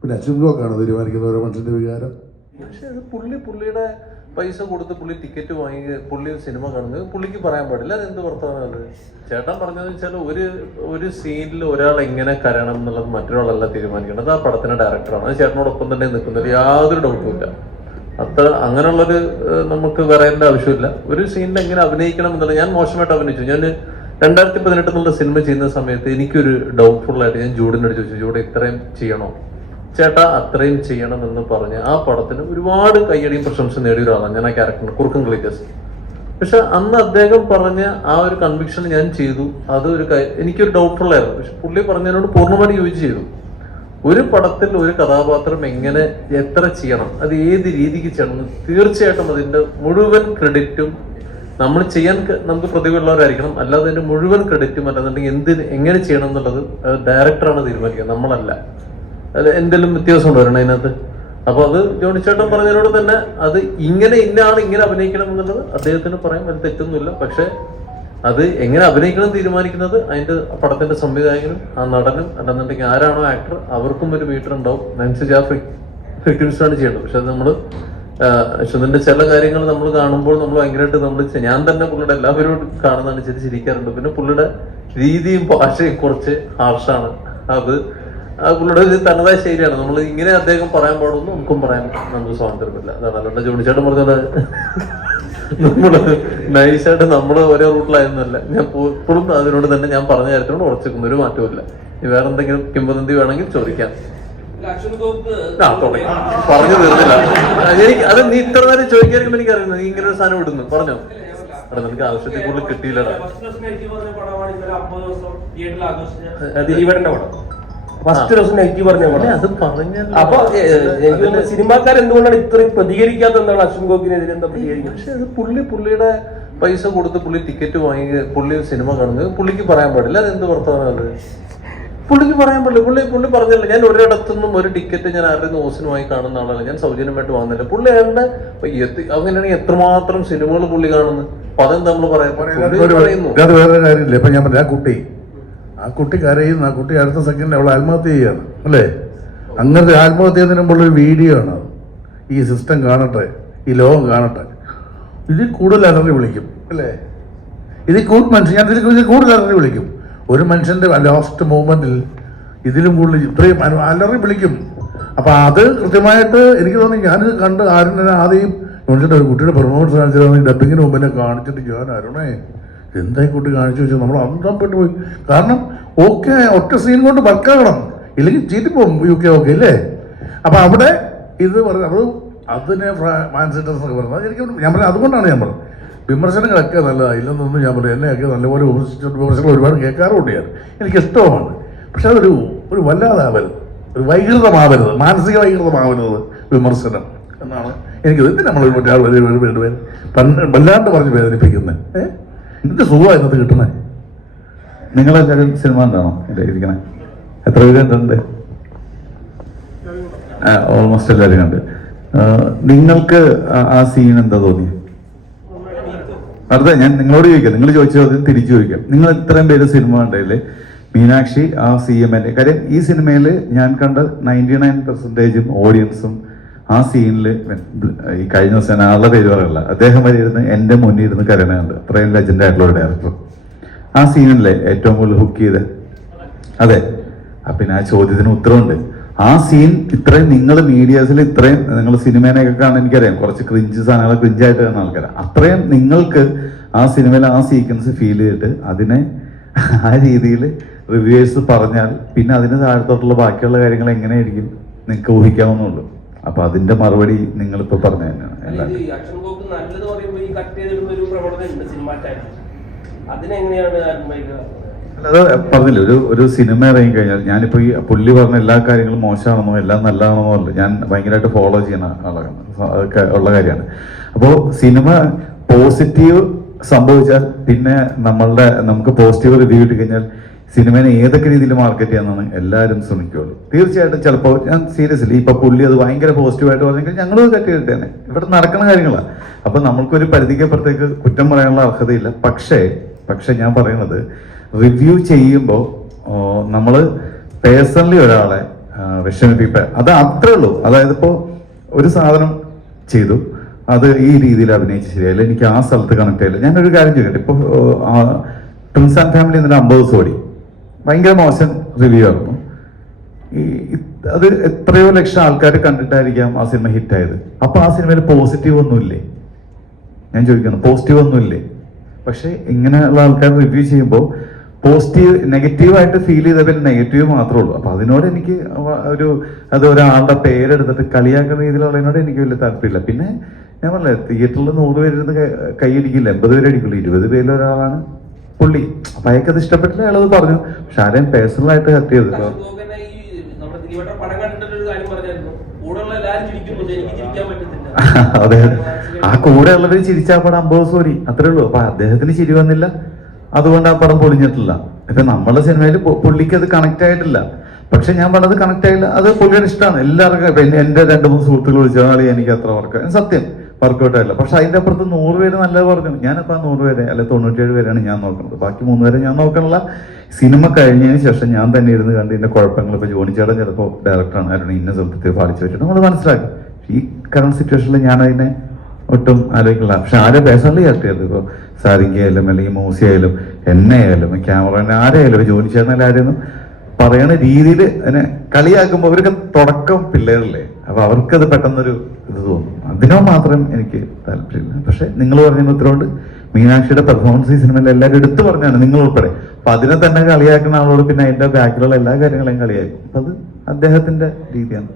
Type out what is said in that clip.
പിന്നെ അച്ഛൻകോക്കാണ് തീരുമാനിക്കുന്ന ഓരോ മനുഷ്യൻ്റെ വികാരം. പക്ഷെ അത് പുള്ളിയുടെ പൈസ കൊടുത്ത് പുള്ളി ടിക്കറ്റ് വാങ്ങി പുള്ളി സിനിമ കാണുന്നത് പുള്ളിക്ക് പറയാൻ പാടില്ല. അതെന്ത് വർത്തമാനം അത്? ചേട്ടൻ പറഞ്ഞതെന്ന് വെച്ചാൽ ഒരു സീനിൽ ഒരാൾ എങ്ങനെ കരയണം എന്നുള്ളത് മറ്റൊരാളല്ല തീരുമാനിക്കേണ്ടത്. ആ പടത്തിന്റെ ഡയറക്ടറാണ്. അത് ചേട്ടനോടൊപ്പം തന്നെ നിൽക്കുന്നത്, യാതൊരു ഡൗട്ടും ഇല്ല. അങ്ങനെയുള്ളൊരു നമുക്ക് പറയേണ്ട ആവശ്യമില്ല. ഒരു സീനിൽ എങ്ങനെ അഭിനയിക്കണം എന്നുള്ളത് ഞാൻ മോശമായിട്ട് അഭിനയിച്ചു. ഞാൻ 2018 എന്നുള്ള സിനിമ ചെയ്യുന്ന സമയത്ത് എനിക്കൊരു ഡൗട്ട്ഫുൾ ആയിട്ട് ഞാൻ ജൂഡിനോട് ചോദിച്ചു, ജൂഡ് ഇത്രയും ചെയ്യണോ? ചേട്ടാ അത്രയും ചെയ്യണം എന്ന് പറഞ്ഞ് ആ പടത്തിന് ഒരുപാട് കയ്യടിയും പ്രശംസ നേടിയ ഒരാളാണ് ഞാൻ ആ ക്യാരക്ടറിന്, കുറുക്കൻ ഗ്ലീറ്റസ്. പക്ഷെ അന്ന് അദ്ദേഹം പറഞ്ഞ ആ ഒരു കൺവിക്ഷൻ ഞാൻ ചെയ്തു. അത് എനിക്കൊരു ഡൗട്ട്ഫുൾ ആയിരുന്നു. പക്ഷെ പുള്ളി പറഞ്ഞതിനോട് പൂർണ്ണമായിട്ട് യോജിച്ച് ചെയ്തു. ഒരു പടത്തിൽ ഒരു കഥാപാത്രം എങ്ങനെ എത്ര ചെയ്യണം, അത് ഏത് രീതിക്ക് ചെയ്യണം, തീർച്ചയായിട്ടും അതിന്റെ മുഴുവൻ ക്രെഡിറ്റും നമ്മൾ ചെയ്യാൻ നമുക്ക് പ്രതിഭയുള്ളവരായിരിക്കണം. അല്ലാതെ അതിന്റെ മുഴുവൻ ക്രെഡിറ്റും അല്ലാന്നുണ്ടെങ്കിൽ എങ്ങനെ ചെയ്യണം എന്നുള്ളത് ഡയറക്ടറാണ് തീരുമാനിക്കുക, നമ്മളല്ല. അത് എന്തെങ്കിലും വ്യത്യാസം ഉണ്ടോ അതിനകത്ത്? അപ്പൊ അത് ജോണി ചേട്ടൻ പറഞ്ഞതിനോട് തന്നെ അത് ഇങ്ങനെ ഇങ്ങനെ അഭിനയിക്കണം എന്നുള്ളത് അദ്ദേഹത്തിന് പറയാൻ ഒരു തെറ്റൊന്നുമില്ല. പക്ഷെ അത് എങ്ങനെ അഭിനയിക്കണം തീരുമാനിക്കുന്നത് അതിന്റെ പടത്തിന്റെ സംവിധായകനും ആ നടനും അല്ലെന്നുണ്ടെങ്കിൽ ആരാണോ ആക്ടർ അവർക്കും ഒരു മീറ്റർ ഉണ്ടാവും. അതിനനുസരിച്ച് ആ ഫിറ്റിംഗ്സാണ് ചെയ്യേണ്ടത്. പക്ഷെ നമ്മള് അതിന്റെ ചില കാര്യങ്ങൾ നമ്മൾ കാണുമ്പോൾ നമ്മൾ ഭയങ്കരമായിട്ട് ഞാൻ തന്നെ പുള്ളിയുടെ എല്ലാവരും കാണുന്നതാണ് ചിരിക്കാറുണ്ട്. പിന്നെ പുള്ളിയുടെ രീതിയും ഭാഷയും കുറച്ച് ഹാർഷാണ്. അത് പുള്ളിയുടെ തനതായ ശൈലിയാണ്. നമ്മൾ ഇങ്ങനെ അദ്ദേഹം പറയാൻ പാടുന്നു, നമുക്കും പറയാൻ നമുക്ക് സ്വാതന്ത്ര്യമില്ല. അതാണ്. അല്ലാണ്ട് ജോണിച്ചേട്ടൻ പറഞ്ഞത് നമ്മള് നൈസായിട്ട് നമ്മള് ഒരേ റൂട്ടിലായിരുന്നല്ല. ഞാൻ ഇപ്പോഴും അതിനോട് തന്നെ ഞാൻ പറഞ്ഞ കാര്യത്തിനോട് ഉറച്ചിരിക്കുന്നു, ഒരു മാറ്റമില്ല. വേറെ എന്തെങ്കിലും കിംവദന്തി വേണമെങ്കിൽ ചോദിക്കാം. പറഞ്ഞു തീർന്നില്ല എനിക്ക്. അത് നീ ഇത്ര നേരം ചോദിക്കാതിരിക്കുമ്പോ എനിക്ക് അറിയുന്നു നീ ഇങ്ങനെ ഒരു സാധനം ഇടുന്നു. പറഞ്ഞോ, അവിടെ നിനക്ക് ആവശ്യത്തിൽ കൂടുതൽ കിട്ടിയില്ലടാ. ഫസ്റ്റ് ദിവസം നെഗറ്റീവ് പറഞ്ഞ അത് പറഞ്ഞ അപ്പൊ എനിക്ക് സിനിമാക്കാർ എന്തുകൊണ്ടാണ് ഇത്രയും പ്രതികരിക്കാത്തതാണ് അശ്വൻകോക്കിനെതിരെ എന്താ പ്രതികരിക്കുന്നത്? പക്ഷെ അത് പുള്ളിയുടെ പൈസ കൊടുത്ത് പുള്ളി ടിക്കറ്റ് വാങ്ങി പുള്ളി സിനിമ കാണുന്നത് പുള്ളിക്ക് പറയാൻ പാടില്ല. അതെന്ത് വർത്തമാനം അത്? പുള്ളിക്ക് പറയാൻ പാടില്ല. പുള്ളി പറഞ്ഞില്ല, ഞാൻ ഒരിടത്തുനിന്നും ഒരു ടിക്കറ്റ് ഞാൻ ആരുടെ ഓസിനുമായി കാണുന്ന ആളല്ല, ഞാൻ സൗജന്യമായിട്ട് വാങ്ങുന്നില്ല. പുള്ളി അയാളുടെ അങ്ങനെയാണെങ്കിൽ എത്രമാത്രം സിനിമകൾ പുള്ളി കാണുന്നു. അപ്പൊ അതെന്താ നമ്മൾ പറയുന്നു? വേറെ കാര്യമില്ല. ഇപ്പൊ ഞാൻ പറഞ്ഞ ആ കുട്ടി കരയുന്നു. ആ കുട്ടി അടുത്ത സെക്കൻഡിൽ അവൾ ആത്മഹത്യ ചെയ്യാണ് അല്ലേ? അങ്ങനത്തെ ആത്മഹത്യ ചെയ്യുന്നതിന് മുമ്പുള്ളൊരു വീഡിയോ ആണ്. ഈ സിസ്റ്റം കാണട്ടെ, ഈ ലോകം കാണട്ടെ. ഇതിൽ കൂടുതൽ അലറി വിളിക്കും അല്ലേ? ഇതിൽ കൂടുതൽ അലറി വിളിക്കും. ഒരു മനുഷ്യന്റെ ലാസ്റ്റ് മൂമെന്റിൽ ഇതിലും കൂടുതൽ ഇത്രയും അലറി വിളിക്കും. അപ്പൊ അത് കൃത്യമായിട്ട് എനിക്ക് തോന്നി. ഞാനിത് കണ്ട് ആദ്യം നോക്കിയിട്ട് ഒരു കുട്ടിയുടെ പെർഫോമൻസ് കാണിച്ചത് ഡബിങ്ങിന് മുമ്പ് എന്നെ കാണിച്ചിട്ട് ഞാൻ അരുണേ എന്തായി കുട്ടി കാണിച്ചു വെച്ചാൽ നമ്മൾ അന്തം പെട്ടുപോയി. കാരണം ഒറ്റ സീൻ കൊണ്ട് വർക്കാകണം, ഇല്ലെങ്കിൽ ചീറ്റിപ്പോവും. ഓക്കെ അല്ലേ? അപ്പൊ അവിടെ ഇത് പറഞ്ഞത് അതിനെ മാൻസെറ്റേഴ്സ് എന്നൊക്കെ പറയുന്നത് എനിക്ക് ഞാൻ പറഞ്ഞത് അതുകൊണ്ടാണ് ഞാൻ പറഞ്ഞത്. വിമർശനങ്ങളൊക്കെ നല്ലതാണ്, ഇല്ലെന്നൊന്നും ഞാൻ പറയും. എന്നെയൊക്കെ നല്ലപോലെ വിമർശനങ്ങൾ ഒരുപാട് കേൾക്കാറുണ്ട് ഞാൻ, എനിക്കിഷ്ടമാണ്. പക്ഷെ അതൊരു വല്ലാതാവരുത്, ഒരു വൈകൃതമാവരുത്, മാനസിക വൈകൃതമാവരുത് വിമർശനം എന്നാണ് എനിക്കിത്. നമ്മൾ വല്ലാണ്ട് പറഞ്ഞ് വേദനിപ്പിക്കുന്നത്. എന്ത് സുഖമാണ് ഇന്നത്തെ കിട്ടുന്നത്. നിങ്ങളെല്ലാവരും സിനിമ കണ്ടാണോ ഇരിക്കണേ? എത്ര പേര് കണ്ടിട്ടുണ്ട്? ഓൾമോസ്റ്റ് എല്ലാവരും കണ്ട്. നിങ്ങൾക്ക് ആ സീൻ എന്താ തോന്നി? വെറുതെ ഞാൻ നിങ്ങളോട് ചോദിക്കാം, നിങ്ങൾ ചോദിച്ച ചോദ്യം തിരിച്ചു ചോദിക്കാം. നിങ്ങൾ ഇത്രയും പേര് സിനിമ കണ്ടതിൽ മീനാക്ഷി ആ CMന്റെ കാര്യം, ഈ സിനിമയിൽ ഞാൻ കണ്ട 99% ഓഡിയൻസും ആ സീനിൽ ഈ കഴിഞ്ഞ ദിവസം ആളുടെ പേര് പറയല്ല, അദ്ദേഹം വരെ ഇരുന്ന് എൻ്റെ മുന്നിൽ ഇരുന്ന് കരയുന്നുണ്ട്. അത്രയും ലെജൻഡ് ആയിട്ടുള്ള ഒരു ഡയറക്ടർ. ആ സീനിലെ ഏറ്റവും കൂടുതൽ ഹുക്ക് ചെയ്ത് അതെ. പിന്നെ ആ ചോദ്യത്തിന് ഉത്തരവുണ്ട്. ആ സീൻ ഇത്രയും നിങ്ങൾ മീഡിയാസിൽ ഇത്രയും നിങ്ങൾ സിനിമേനെയൊക്കെ കാണാൻ എനിക്കറിയാം, കുറച്ച് ക്രിഞ്ച് സാധനങ്ങൾ ക്രിഞ്ചായിട്ട് കാണുന്ന ആൾക്കാരാണ്. അത്രയും നിങ്ങൾക്ക് ആ സിനിമയിൽ ആ സീക്വൻസ് ഫീൽ ചെയ്തിട്ട് അതിനെ ആ രീതിയിൽ റിവ്യൂവേഴ്സ് പറഞ്ഞാൽ പിന്നെ അതിന് താഴത്തോട്ടുള്ള ബാക്കിയുള്ള കാര്യങ്ങൾ എങ്ങനെയായിരിക്കും നിങ്ങൾക്ക് ഊഹിക്കാവുന്നുള്ളൂ. അപ്പൊ അതിന്റെ മറുപടി നിങ്ങളിപ്പോ പറഞ്ഞു തന്നെയാണ്. അല്ലാതെ പറഞ്ഞില്ല, ഒരു സിനിമ ഇറങ്ങി കഴിഞ്ഞാൽ ഞാനിപ്പോ ഈ പുള്ളി പറഞ്ഞ എല്ലാ കാര്യങ്ങളും മോശമാണെന്നോ എല്ലാം നല്ലതാണെന്നോ അല്ല, ഞാൻ ഭയങ്കരമായിട്ട് ഫോളോ ചെയ്യുന്ന ആളാണ്, അതൊക്കെ ഉള്ള കാര്യമാണ്. അപ്പോൾ സിനിമ പോസിറ്റീവ് സംഭവിച്ചാൽ പിന്നെ നമുക്ക് പോസിറ്റീവ് റിവ്യൂ കിട്ടി കഴിഞ്ഞാൽ സിനിമേനെ ഏതൊക്കെ രീതിയിൽ മാർക്കറ്റ് ചെയ്യാന്നാണ് എല്ലാവരും ശ്രമിക്കുള്ളൂ. തീർച്ചയായിട്ടും ചിലപ്പോൾ ഞാൻ സീരിയസ്ലി ഇപ്പൊ പുള്ളി അത് ഭയങ്കര പോസിറ്റീവായിട്ട് പറഞ്ഞെങ്കിൽ ഞങ്ങളും കട്ട് ചെയ്തിട്ട് തന്നെ ഇവിടെ നടക്കുന്ന കാര്യങ്ങളാണ്. അപ്പൊ നമ്മൾക്കൊരു പരിധിക്കപ്പുറത്തേക്ക് കുറ്റം പറയാനുള്ള അർഹതയില്ല. പക്ഷേ ഞാൻ പറയുന്നത് റിവ്യൂ ചെയ്യുമ്പോൾ നമ്മൾ പേഴ്സണലി ഒരാളെ വിഷമിപ്പിക്കുക, അത് അത്രേ ഉള്ളൂ. അതായത് ഇപ്പോൾ ഒരു സാധനം ചെയ്തു, അത് ഈ രീതിയിൽ അഭിനയിച്ച് ശരിയായില്ല, എനിക്ക് ആ സ്ഥലത്ത് കണക്ട് ആയില്ല. ഞാനൊരു കാര്യം ചോദിക്കട്ടെ, ഇപ്പോൾ പ്രിൻസ് ആൻഡ് ഫാമിലി എന്നൊരു 50 ദിവസം ഓടി, ഭയങ്കര മോശം റിവ്യൂ ആയിരുന്നു. അത് എത്രയോ ലക്ഷം ആൾക്കാർ കണ്ടിട്ടായിരിക്കാം ആ സിനിമ ഹിറ്റായത്. അപ്പൊ ആ സിനിമയിൽ പോസിറ്റീവ് ഒന്നുമില്ലേ? ഞാൻ ചോദിക്കുന്നു, പോസിറ്റീവ് ഒന്നുമില്ലേ? പക്ഷെ ഇങ്ങനെയുള്ള ആൾക്കാർ റിവ്യൂ ചെയ്യുമ്പോൾ പോസിറ്റീവ് നെഗറ്റീവായിട്ട് ഫീൽ ചെയ്ത പിന്നെ നെഗറ്റീവ് മാത്രമേ ഉള്ളൂ. അപ്പൊ അതിനോട് എനിക്ക് അത് ഒരാളുടെ പേരെടുത്തിട്ട് കളിയാക്കുന്ന രീതിയിലുള്ളതിനോട് എനിക്ക് വലിയ താല്പര്യമില്ല. പിന്നെ ഞാൻ പറഞ്ഞില്ലേ, തിയേറ്ററിൽ 100 പേരിരുന്ന് കൈയടിക്കില്ല, 80 പേര് അടിക്കുള്ളൂ, 20 പേരിൽ ഒരാളാണ് പുള്ളി. അപ്പൊ അയാൾക്കത് ഇഷ്ടപ്പെട്ടില്ല, അയാളത് പറഞ്ഞു. പക്ഷെ ആരെയും പേഴ്സണലായിട്ട് ഹർട്ട് ചെയ്തു. അതെ, ആ കൂടെ ഉള്ളവര് ചിരിച്ചാ പടം 50 ദിവസം ഓടി, അത്രേ ഉള്ളൂ. അപ്പൊ അദ്ദേഹത്തിന് ചിരി വന്നില്ല, അതുകൊണ്ട് ആ പടം പൊളിഞ്ഞിട്ടില്ല. ഇപ്പൊ നമ്മുടെ സിനിമയിൽ പുള്ളിക്ക് അത് കണക്ട് ആയിട്ടില്ല. പക്ഷെ ഞാൻ പറഞ്ഞത് കണക്ട് ആയില്ല, അത് പുള്ളിയുടെ ഇഷ്ടമാണ് എല്ലാവർക്കും. ഇപ്പൊ എന്റെ 2-3 സുഹൃത്തുക്കൾ വിളിച്ചാൽ എനിക്ക് അത്ര വർക്ക് സത്യം വർക്കൗട്ട് ആയില്ല. പക്ഷെ അതിന്റെ അപ്പുറത്ത് 100 പേര് നല്ലത് പറഞ്ഞു. ഞാനിപ്പോ 100 പേരെ അല്ലെ 97 പേരാണ് ഞാൻ നോക്കുന്നത്, ബാക്കി 3 പേരെ ഞാൻ നോക്കണില്ല. സിനിമ കഴിഞ്ഞതിന് ശേഷം ഞാൻ തന്നെ ഇരുന്ന് കണ്ട് ഇതിന്റെ കുഴപ്പങ്ങൾ, ഇപ്പൊ ജോണിച്ചേട്ടൻ ചിലപ്പോൾ ഡയറക്ടറാണ്, ആരുടെ ഇന്ന സ്ഥലത്ത് പാലിച്ചു വെച്ചിട്ട് നമ്മൾ മനസ്സിലാക്കും. ഈ കറണ്ട് സിറ്റുവേഷനിൽ ഞാൻ അതിനെ ഒട്ടും ആലോചിക്കില്ല. പക്ഷെ ആരെ പേഴ്സണലി ഹർട്ട് ചെയ്തത്, ഇപ്പോൾ സാരിംഗി ആയാലും അല്ലെങ്കിൽ മൂസി ആയാലും എന്നെ ആയാലും ക്യാമറ ആരെയായാലും ജോലിച്ചേർന്നാലും ആരെയൊന്നും പറയണ രീതിയിൽ അതിനെ കളിയാക്കുമ്പോൾ അവർക്ക് തുടക്കം പിള്ളേരല്ലേ, അപ്പൊ അവർക്കത് പെട്ടെന്നൊരു ഇത് തോന്നും. അതിനോ മാത്രം എനിക്ക് താല്പര്യമില്ല. പക്ഷെ നിങ്ങൾ പറഞ്ഞ ഉത്തരവുണ്ട്, മീനാക്ഷിയുടെ പെർഫോമൻസ് ഈ സിനിമയിൽ എല്ലാവരും എടുത്തു പറഞ്ഞാണ്, നിങ്ങൾ ഉൾപ്പെടെ. അപ്പൊ അതിനെ തന്നെ കളിയാക്കുന്ന ആളോട് പിന്നെ അതിന്റെ ബാക്കിലുള്ള എല്ലാ കാര്യങ്ങളെയും കളിയാക്കും. അപ്പൊ അത് അദ്ദേഹത്തിന്റെ രീതിയാണ്.